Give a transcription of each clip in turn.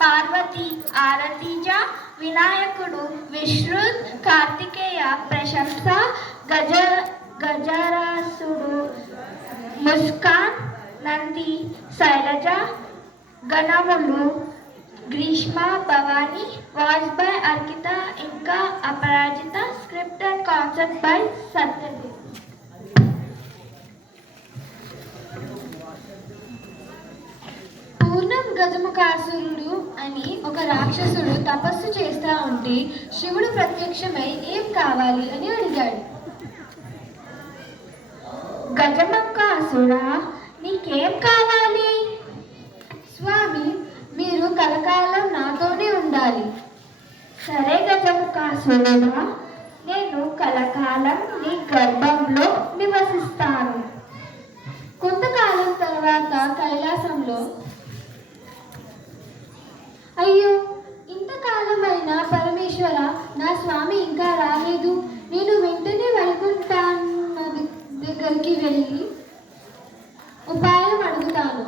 పార్వతి ఆరతీజ, వినాయకుడు విశ్రుత్, కార్తికేయ ప్రశంస, గజ గజరాసుడు ముస్కాన్, నంది శైలజ, గణములు గ్రీష్మ భవాని, వాయిస్ బై అర్కిత ఇంకా Aparajita, script and concept by Satyadev. పూర్ణం గజముఖాసురుడు అని ఒక రాక్షసుడు తపస్సు చేస్తా ఉంటే శివుడు ప్రత్యక్షమై ఏం కావాలి అని అడిగాడు. గజముఖాసురా, నీకేం కావాలి? స్వామి, మీరు కలకాలం నాతోనే ఉండాలి. సరే గజముఖాసురుడా, నేను కలకాలం నీ గర్భంలో నివసిస్తాను. కొంతకాలం తర్వాత కైలాసంలో, అయ్యో ఇంతకాలమైన పరమేశ్వర, నా స్వామి ఇంకా రాలేదు. నేను వెంటనే వైకుంఠాన్న దగ్గరికి వెళ్ళి ఉపాయం అడుగుతాను.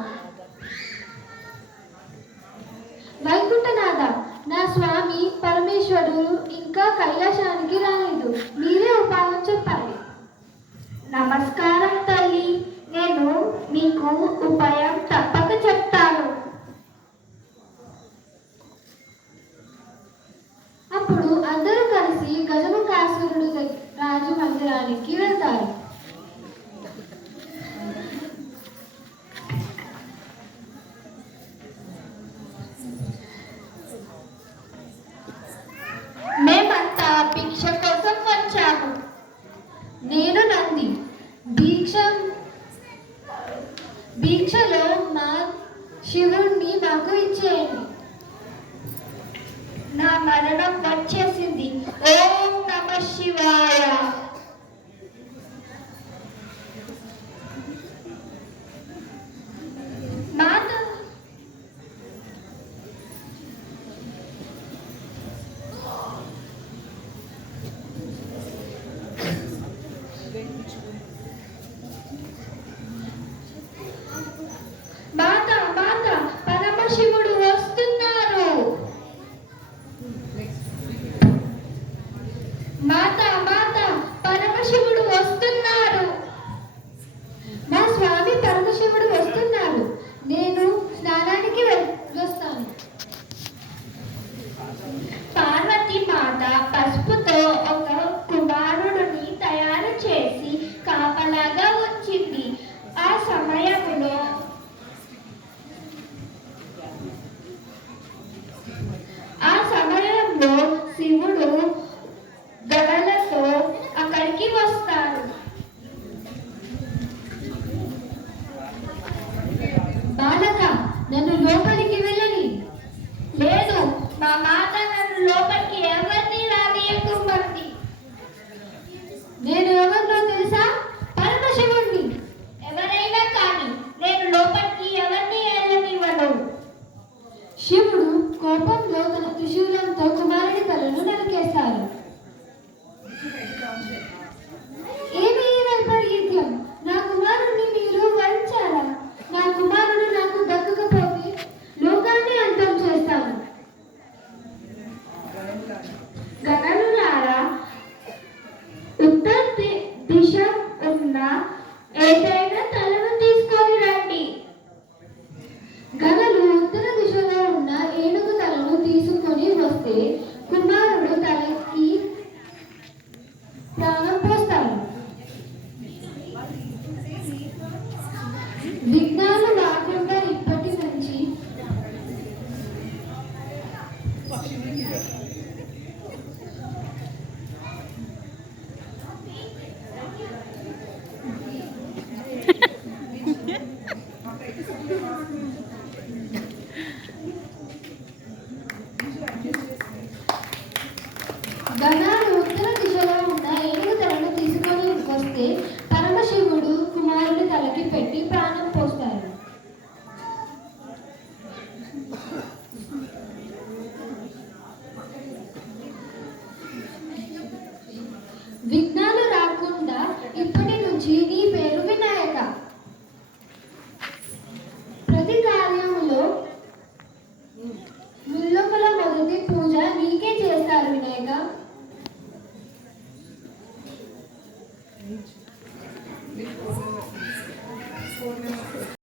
వైకుంఠనాథ, నా స్వామి పరమేశ్వరుడు ఇంకా కైలాసానికి రాలేదు. మీరే ఉపాయం చెప్పాలి. నమస్కారం తల్లి, నేను నీకు ఉపాయం తప్పక చెప్తాను. అప్పుడు అందరూ కలిసి గజముఖాసురుడు రాజు మందిరానికి వెళ్తారు. మేమంతా భిక్ష కోసం వచ్చాము. నేను నంది. భిక్షలో మా శివుణ్ణి నాకు ఇచ్చేయండి. నా మరణం వచ్చేసింది. ఓం నమః శివాయ. మాత మాత మాత పరమశివుడు వస్తున్నారు. మాత మాత పరమశివుడు వస్తున్నారు. నా స్వామి పరమశివుడు వస్తున్నాడు. నేను స్నానానికి వస్తాను. పార్వతి మాత పసుపుతో ఒక కుమారుడిని తయారు చేసి కాపలాగా ఉంచింది. ఆ సమయంలో శివుడు గణలతో అక్కడికి వస్తాడు. బాలక, నన్ను లోపలికి వెళ్ళని. లేదు, మా మాత నన్ను లోపలికి ఎవరిని రానియకుమంది. నేను ఎవరినో తెలుసా? పరమశివుణ్ణి. ఎవరైనా కానీ నేను లోపలికి ఎవరిని వెళ్ళనివ్వను. శివుడు కోపంలో తన త్రిశూలంతో కుమారుడి తలను నరికేస్తారు. ఏమి వైపరీత్యం! నా కుమారుడిని మీరు వరించారా? నా కుమారుడు నాకు దక్కకపోతే లోకాన్ని అంతం చేస్తాను. గణనులారా, ఉత్తర దిశ ఉన్న ఏదైనా తలను తీసుకొని రండి. గణలు ఉత్తర దిశలో ఉన్న ఏనుగు తలను తీసుకొని వస్తే కుమారుడు తలకి ముల్లోకల మొదటి పూజ నీకే చేస్తారు వినాయక.